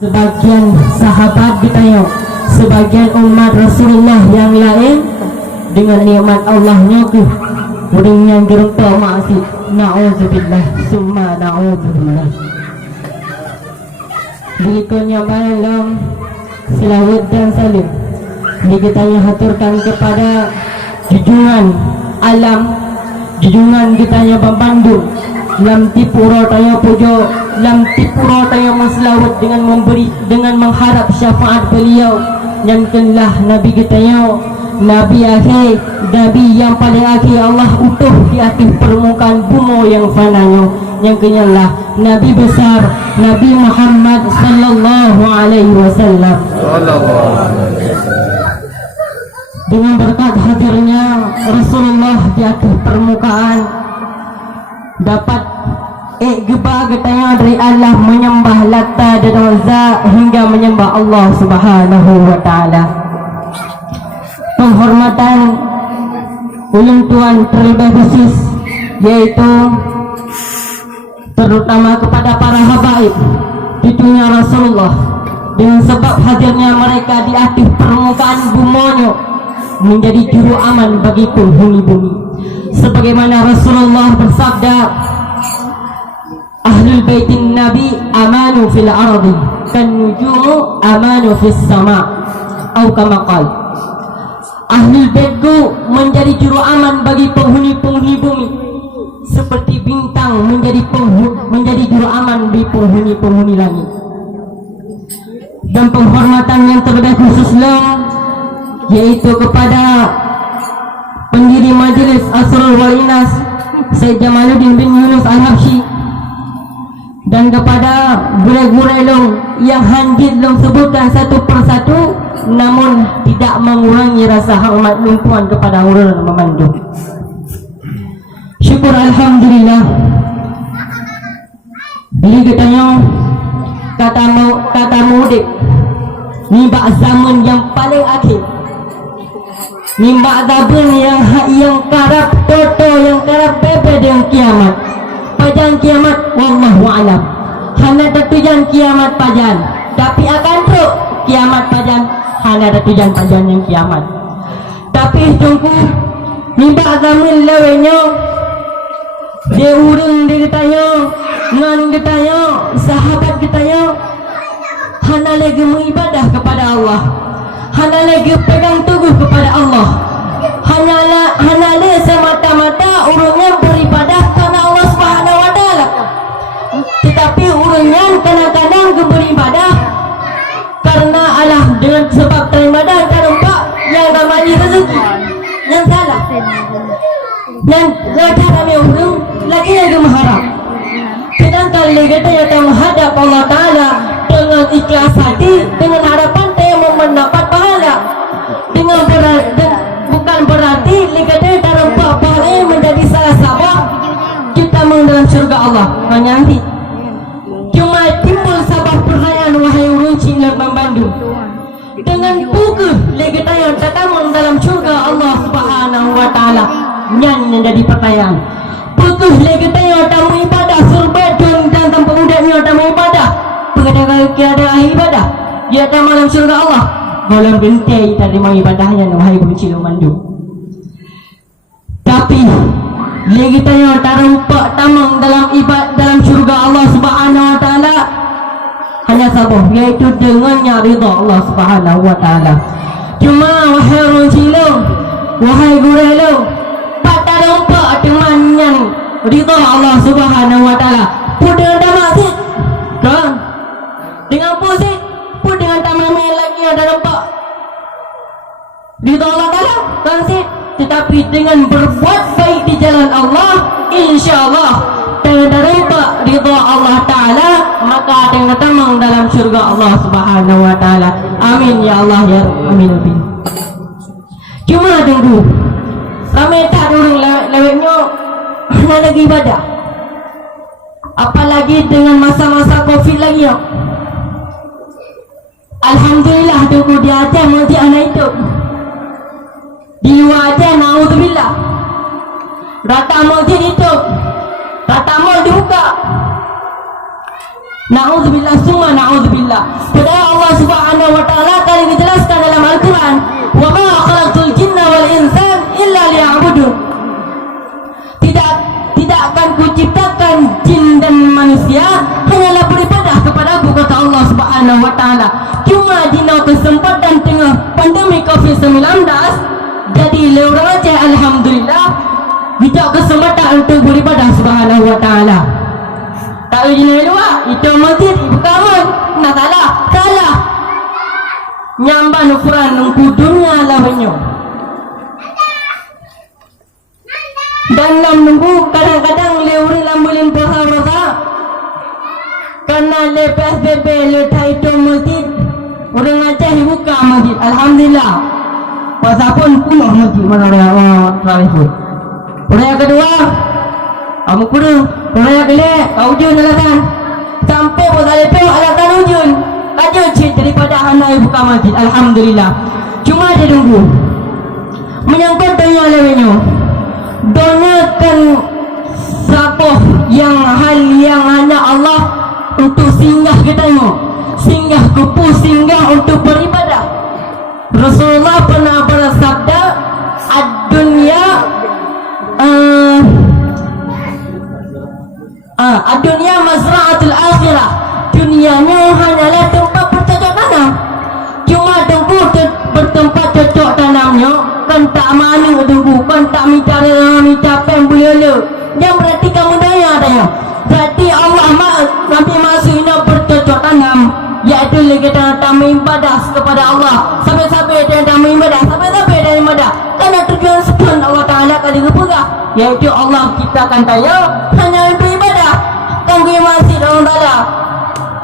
Sebagian sahabat ditanya, sebagian umat Rasulullah yang lain dengan nikmat Allahnya ke orang yang geruntuk maksud. Na'udzubillah summa na'udzubillah. Berikutnya malam Silawud dan Salim kita haturkan kepada junjungan alam, junjungan kita Bandung lam tipuro tayo pujo, lam tipuro tayo maslawat dengan memberi, dengan mengharap syafaat beliau yang kenlah Nabi kita Nabi akhir, Nabi yang paling akhir Allah utuh di atas permukaan bumi yang fananya, yang kenyalah Nabi besar Nabi Muhammad sallallahu alaihi wasallam. Dengan berkat hadirnya Rasulullah di atas permukaan dapat geba getanya dari Allah menyembah Lata dan Uzza hingga menyembah Allah Subhanahu wa taala. Penghormatan ulun tuan terlebih khusus yaitu terutama kepada para habaib cucunya Rasulullah, dengan sebab hadirnya mereka di atas permukaan bumi menjadi juru aman bagi penghuni bumi. Sebagaimana Rasulullah bersabda, Ahlul Baitin Nabi amanu fil ardi kan nujumu amanu fis sama, atau kama qala, Ahlul Baitku menjadi juru aman bagi penghuni-penghuni bumi seperti bintang menjadi juru aman bagi penghuni-penghuni langit. Dan penghormatan yang terlebih khususlah yaitu kepada pendiri Majlis Asrul wal Inas Sayyid Jamaluddin bin Yunus Al-Habsyi, dan kepada guru-guru long yang hadir long sebutkan satu persatu namun tidak mengurangi rasa hormat lumpuan kepada orang memandu. Syukur alhamdulillah. Bila katanya kata mudik nimba zaman yang paling akhir, nimba zaman yang karab toto, yang karab bebe dengan kiamat. Pajan kiamat wallahu alam. Hanya ada tujuan kiamat pajan, tapi akan teruk kiamat pajan. Hanya ada tujuan pajan yang kiamat. Tapi tunggu nimba zaman lawennya dia urung dia ditanya, ngan ditanya, sahabat ditanya, hanya lagi mengibadah kepada Allah, hanya lagi pegang teguh kepada Allah, hanya lagi semata-mata urungnya beribadah karena Allah Subhanahu wa taala. Tetapi urungnya kadang-kadang beribadah karena Allah dengan sebab beribadah karena yang namanya rezeki yang salah. Dan cara urung lagi mengharap. Sedangkan kita yang menghadap Allah Taala dengan ikhlas hati, dengan harapan dia mendapat pahala. Bukan berarti kita terempak pahala menjadi salah sabab kita dalam surga Allah. Hanya nanti cuma timbul sabab pertanyaan wahai urung Cina Bandung. Dengan buku kita yang tertamun dalam surga Allah Subhanahu wa taala. Yang menjadi pertanyaan. Putus kita yang tamu ibadah surga dan tempat udahnya tamu ibadah. Perkara ada ibadah. Dia tamu dalam surga Allah. Golong bentai tadi mau ibadahnya wahai benci Mandu. Tapi kita yang terempak tamang dalam ibadah dalam surga Allah Subhanahu wa taala hanya sabah yaitu dengannya ridha Allah Subhanahu wa taala. Cuma wahai orang cilong, wahai gurelo, terempak dengan yang ridha Allah Subhanahu wa taala. Pun dengan tamasik kan? Dengan pusing, pun dengan tamame lagi ada nampak ridha Allah taala kan sih. Tetapi dengan berbuat baik di jalan Allah, insyaallah terdapat ridha Allah taala, maka akan datang dalam surga Allah Subhanahu wa taala. Amin ya Allah ya amin. Cuma tunggu ramai tak dulu lewatnya hanya lagi ibadah, apalagi dengan masa-masa COVID lagi ya. Alhamdulillah tunggu dia aja masih anak itu di luar aja, na'udzubillah rata masjid itu, rata mal dibuka, Na'udzubillah summa na'udzubillah. Padahal Allah Subhanahu wa taala kali dijelaskan dalam Al-Qur'an, "Wa ma khalaqtul jinna wal insan illa liya'budun." Tidak akan kuciptakan jin dan manusia hanyalah beribadah kepada Aku, kata Allah Subhanahu wa taala. Cuma dina kesempatan tengah pandemi Covid-19, jadi lewat aja alhamdulillah kita kesempatan untuk beribadah Subhanahu wa taala. Tak ujina luar, itu masjid bukan nak salah. Nyamban ukuran nungku dunia lawannya. Dan nam nunggu kadang-kadang lewuri lambulin puasa karena le PSBB le taito masjid orang Aceh buka masjid, alhamdulillah. Puasa pun penuh masjid mana orang terawih. Orang yang kedua, kamu kudu orang yang kele ujun alasan sampai puasa lepas alasan ujun aja cik daripada anak buka masjid, alhamdulillah. Cuma dia tunggu menyangkut dunia lainnya. Donakan sabah yang hal yang hanya Allah untuk singgah katanya, singgah kupu, singgah untuk beribadah. Rasulullah pernah bersabda, ad-dunya ad-dunya mazra'atul akhirah. Dunianya hanyalah tempat bercocok tanam. Cuma tunggu bertempat cocok tanamnya kan tak manu tunggu, kan tak minta pen boleh. Yang berarti kamu daya. Berarti Allah nanti masuk ini bercocok tanam, iaitu lagi tamu ibadah kepada Allah. Sampai-sampai dia tamu ibadah, sampai-sampai dia ibadah. Karena tujuan sekian Allah Ta'ala kali kepegah, iaitu Allah kita akan tanya hanya untuk ibadah. Kan gue masih orang Ta'ala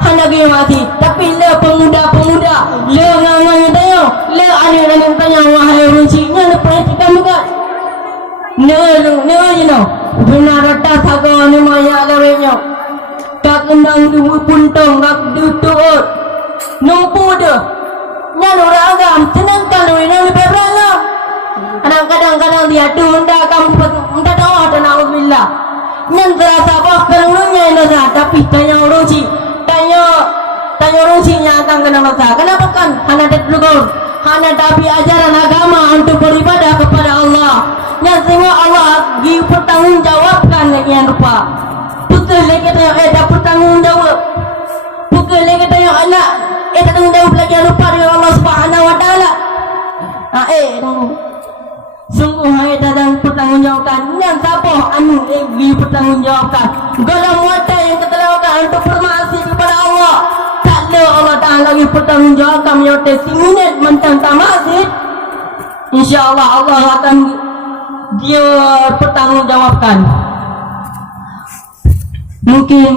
hanya gue masih. Tapi le pemuda-pemuda, le ngangan tanya, le anak-anak tanya, wahai runcinya le perhatikan bukan? Ne you know. Benar rata saga ni maya lawenya. Tak endang dulu puntung, tak dutuut. Numpu dah. Nyan orang agam, senangkan orang lebih berangam. Kadang-kadang dia tu hendak kamu hendak doa dan alhamdulillah. Nyan terasa bah kerunnya nasa, tapi tanya orang si, tanya orang si yang akan kena masa. Kenapa kan? Hanya tegur, hanya tapi ajaran agama untuk beribadah kepada Allah. Yang semua Allah gi bertanggungjawabkan yang rupa. Pukul lagi tanya dah bertanggungjawab. Pukul lagi tanya anak tak tanggungjawab lagi yang rupa dengan Allah Subhanahu wa taala. Sungguh hai dalam bertanggungjawabkan. Yang siapa anu gi bertanggungjawabkan. Segala muatan yang keterlaluan untuk bermaksud kepada Allah. Tak ada Allah Taala lagi bertanggungjawabkan menyertai minit mentang tamasih. InsyaAllah Allah akan dia bertanggungjawabkan. Mungkin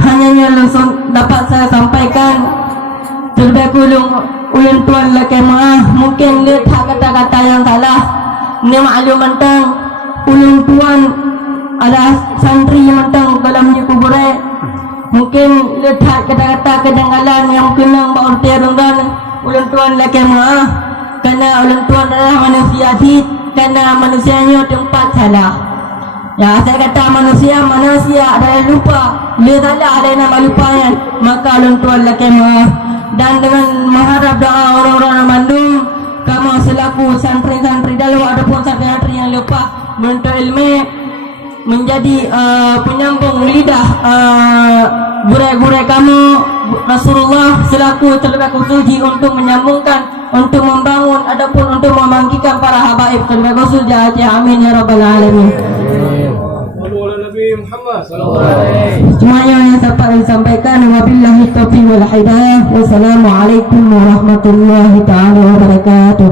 hanya langsung dapat saya sampaikan terlebih dahulu ulun tuan laki maaf mungkin lihat kata-kata yang salah. Ni maklum tentang ulun tuan ada santri mentang dalam kuburan. Mungkin lihat kata-kata kedanggalan yang kena baur tiarungan ulun tuan laki maaf karena ulun tuan adalah manusia karena manusianya tempat salah. Ya, saya kata manusia adalah lupa. Dia salah ada nama lupanya. Maka ulun tuan laki maaf. Dan dengan mengharap doa orang-orang Bandung, kamu selaku santri-santri dalam ataupun santri-santri yang lupa menuntut ilmu menjadi penyambung lidah gurai-gurai kamu. Rasulullah selaku terlebih khusus untuk menyambungkan, untuk membangun ataupun untuk membangkitkan para habaib terlebih khusus. Amin ya rabbal alamin. Semuanya yang dapat disampaikan. Wabillahi taufiq wal hidayah. Wassalamualaikum warahmatullahi taala wabarakatuh.